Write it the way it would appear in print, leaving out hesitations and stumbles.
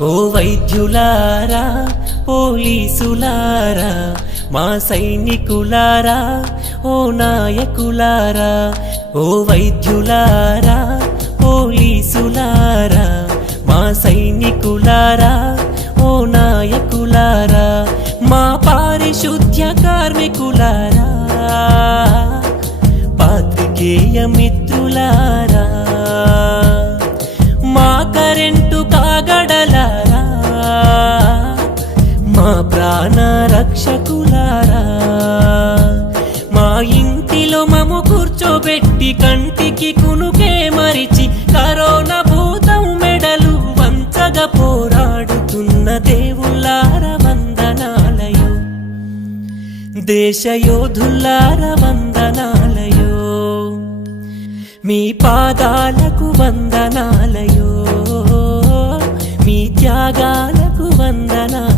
ఓ వైద్యులారా పోలీసులారా మా సైనికులారా ఓ నాయకులారా ఓ వైద్యులారా పోలీసులారా మా సైనికులారా ఓ నాయకులారా మా పారిశుద్ధ్య కార్మికులారా పాత్రికేయ మిత్రులారా మా కరెంటు కాగడలారా మా ప్రాణ రక్షకులారా మా ఇంటిలో మము కూర్చోబెట్టి కంటికి కునుకే మరిచి కరోనా భూతం మెడలు వంచగా పోరాడుతున్న దేవుళ్ళార వందనాలయో దేశయోధులార వందనాలయో మీ పాదాలకు వందనాలయో మీ త్యాగాలకు వందనాలు